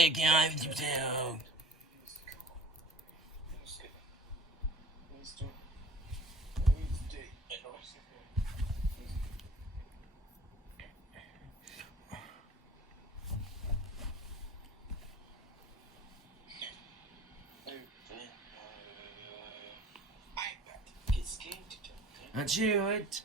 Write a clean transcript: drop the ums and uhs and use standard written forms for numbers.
Hey, can I have you down? I do it.